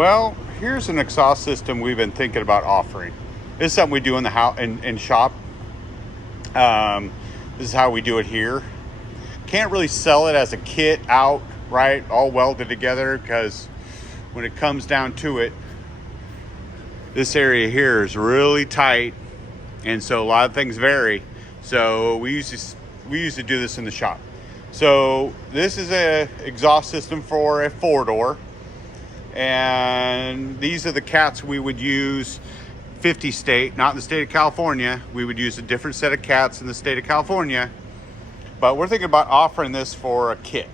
Well, here's an exhaust system we've been thinking about offering. This is something we do in the house in shop. This is how we do it here. Can't really sell it as a kit out, right? All welded together, because when it comes down to it, this area here is really tight, and so a lot of things vary. So we usually do this in the shop. So this is a exhaust system for a 4-door, and these are the cats we would use 50 state, not in the state of California. We would use a different set of cats in the state of California, but we're thinking about offering this for a kit.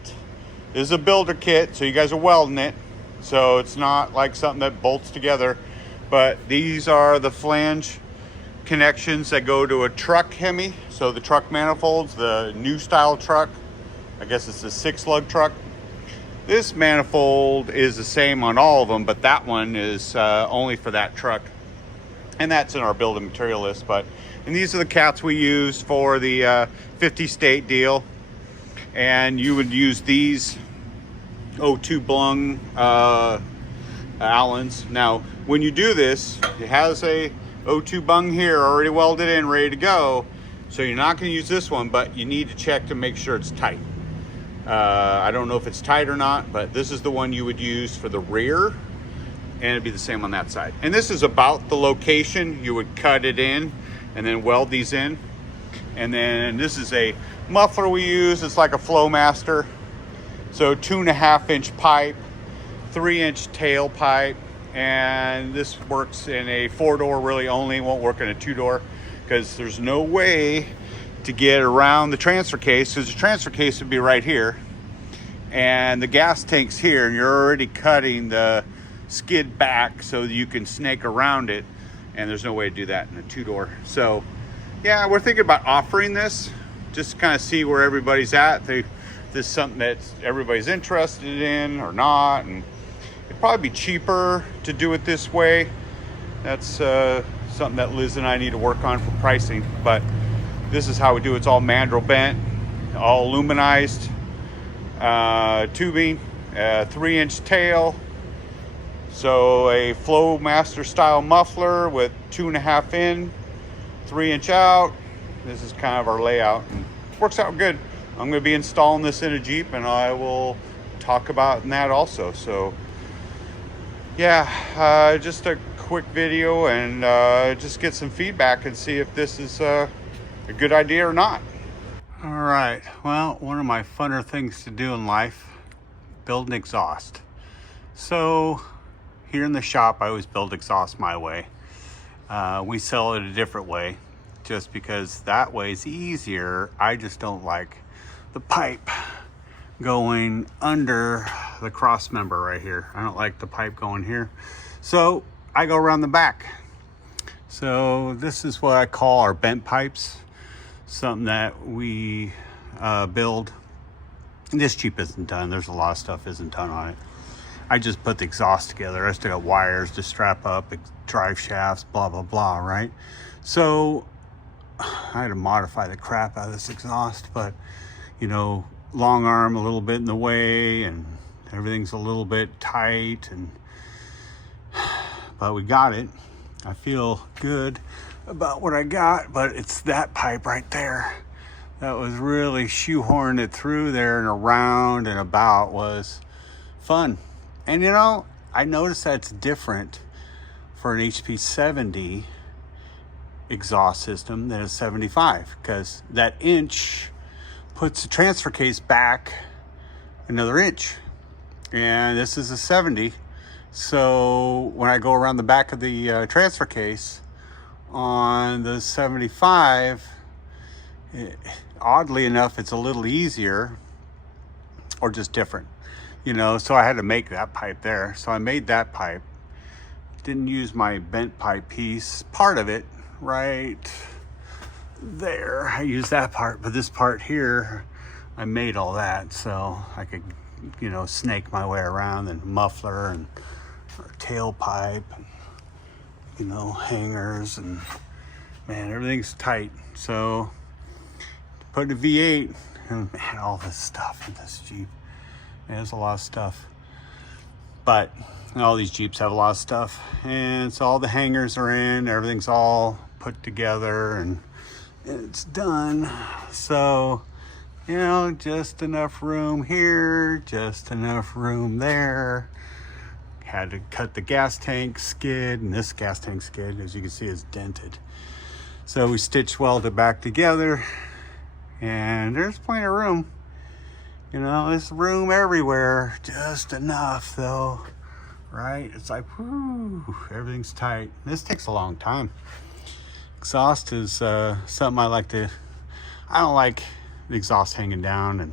This is a builder kit, so you guys are welding it, so it's not like something that bolts together. But these are the flange connections that go to a truck Hemi. So the truck manifolds, the new style truck, I guess it's a 6-lug truck. This manifold is the same on all of them, but that one is only for that truck. And that's in our building material list. And these are the cats we use for the 50 state deal. And you would use these 02 Blung Allens. Now, when you do this, it has a 02 bung here already welded in, ready to go. So you're not going to use this one, but you need to check to make sure it's tight. I don't know if it's tight or not, but this is the one you would use for the rear, and it'd be the same on that side. And this is about the location. You would cut it in and then weld these in. And then this is a muffler we use. It's like a Flowmaster. So 2.5-inch pipe, 3-inch tail pipe. And this works in a 4-door really only, won't work in a 2-door, because there's no way to get around the transfer case, because the transfer case would be right here and the gas tank's here, and you're already cutting the skid back so that you can snake around it, and there's no way to do that in a 2-door. So yeah, we're thinking about offering this just to kind of see where everybody's at. This is something that everybody's interested in or not, and it'd probably be cheaper to do it this way. That's something that Liz and I need to work on for pricing, but this is how we do it. It's all mandrel bent, all aluminized tubing, 3-inch tail. So a Flowmaster style muffler with 2.5 in, 3-inch out. This is kind of our layout, and it works out good. I'm going to be installing this in a Jeep, and I will talk about that also. So yeah, just a quick video, and just get some feedback and see if this is a good idea or not. All right, well, one of my funner things to do in life, build an exhaust. So here in the shop, I always build exhaust my way. We sell it a different way, just because that way is easier. I just don't like the pipe going under the cross member right here. I don't like the pipe going here. So I go around the back. So this is what I call our bent pipes. Something that we build. This Jeep isn't done. There's a lot of stuff isn't done on it. I just put the exhaust together. I still got wires to strap up, drive shafts, blah, blah, blah, right? So I had to modify the crap out of this exhaust, but you know, long arm a little bit in the way, and everything's a little bit tight, but we got it. I feel good about what I got, but it's that pipe right there that was really shoehorned it through there, and around and about was fun. And you know, I noticed that's different for an HP 70 exhaust system than a 75, because that inch puts the transfer case back another inch, and this is a 70. So when I go around the back of the transfer case on the 75, oddly enough, it's a little easier, or just different, you know. So I had to make that pipe there. So I made that pipe. Didn't use my bent pipe piece, part of it right there. I used that part, but this part here, I made all that so I could, you know, snake my way around, and muffler and tailpipe, and, you know, hangers, and man, everything's tight. So put a V8, and man, all this stuff in this Jeep, man, there's a lot of stuff. But all these Jeeps have a lot of stuff, and so all the hangers are in, everything's all put together, and it's done. So, you know, just enough room here, just enough room there. Had to cut the gas tank skid, and this gas tank skid, as you can see, is dented. So we stitch welded back together, and there's plenty of room. You know, there's room everywhere, just enough though, right? It's like, whoo, everything's tight. This takes a long time. Exhaust is something I don't like the exhaust hanging down, and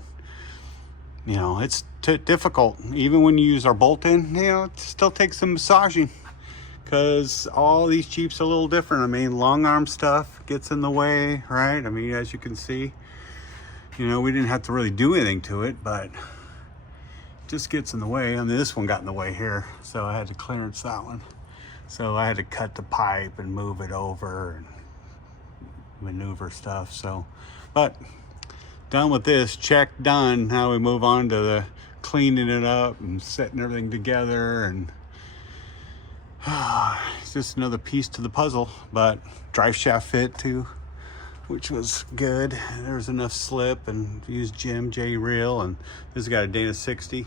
you know, it's difficult. Even when you use our bolt-in, you know, it still takes some massaging, because all these Jeeps are a little different. I mean, long arm stuff gets in the way, right? I mean, as you can see, you know, we didn't have to really do anything to it, but it just gets in the way. I mean, this one got in the way here, so I had to clearance that one. So I had to cut the pipe and move it over and maneuver stuff. So, but done with this, check done. Now we move on to the cleaning it up and setting everything together, and it's just another piece to the puzzle. But drive shaft fit too, which was good. There was enough slip, and used Jim J reel, and this has got a Dana 60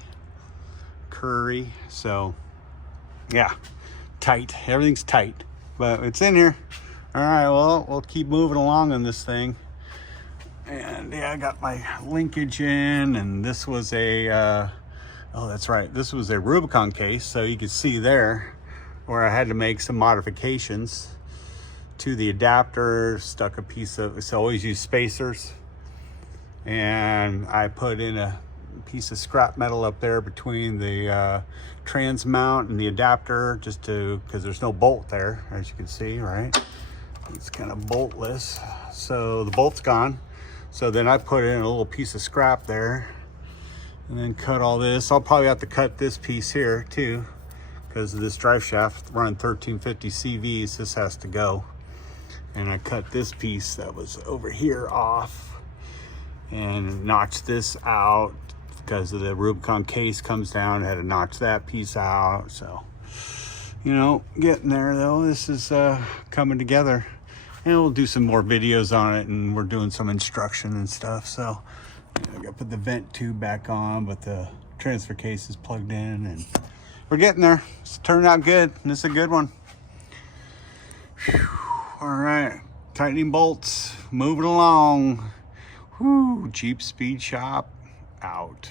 Curry. So yeah, tight, everything's tight, but it's in here. All right, well, we'll keep moving along on this thing. And yeah, I got my linkage in, and this was a oh, that's right, this was a Rubicon case. So you can see there where I had to make some modifications to the adapter. Stuck a piece of, so always use spacers, and I put in a piece of scrap metal up there between the trans mount and the adapter, just to, because there's no bolt there, as you can see, right? It's kind of boltless, so the bolt's gone. So then I put in a little piece of scrap there, and then cut all this. I'll probably have to cut this piece here too, because of this drive shaft running 1350 CVs. This has to go. And I cut this piece that was over here off, and notched this out because of the Rubicon case comes down. I had to notch that piece out. So, you know, getting there though. This is coming together, and we'll do some more videos on it, and we're doing some instruction and stuff. So I gotta put the vent tube back on, but the transfer case is plugged in, and we're getting there. It's turned out good, and this is a good one. Whew. All right, tightening bolts, moving along. Whoo, Jeep Speed Shop out.